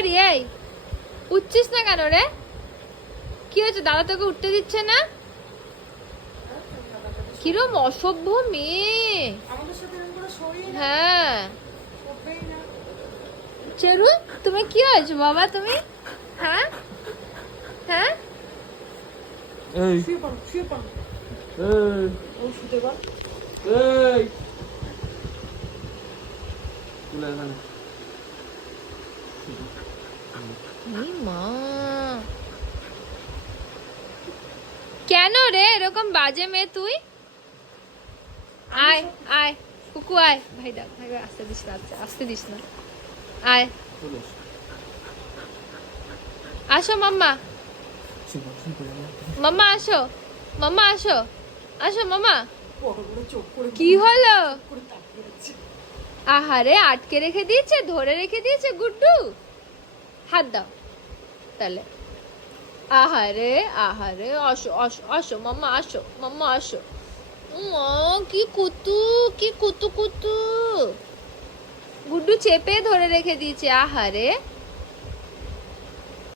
বেরি, এই উঠছিস না কেন রে? কি হয়েছে, দাদা তোকে উঠতে দিচ্ছে না? কিরম অসভ্য মেয়ে। হ্যাঁ চেরু, তুমি কি হয়েছে বাবা তুমি? হ্যাঁ হ্যাঁ এই এই তুলে এখানে মা, কেন রে এরকম বাজে মেয়ে তুই? আয় আয় কুকু আয়, ভাই ডাক, ভাই আসতে দিস না, আসতে দিস না, আয় চলে আসো মাম্মা, মাম্মা আসো, মাম্মা আসো, আসো মাম্মা। কি হলো? আহারে আটকে রেখে দিয়েছে, ধরে রেখে দিয়েছে গুড্ডু। হাত দাও তাহলে। আহারে আহারে, আসো আসো আসো মাম্মা, আসো মাম্মা আসো। মা কি কুতু, কি কুতু কুতু। গুড্ডু চেপে ধরে রেখে দিয়েছে, আহারে।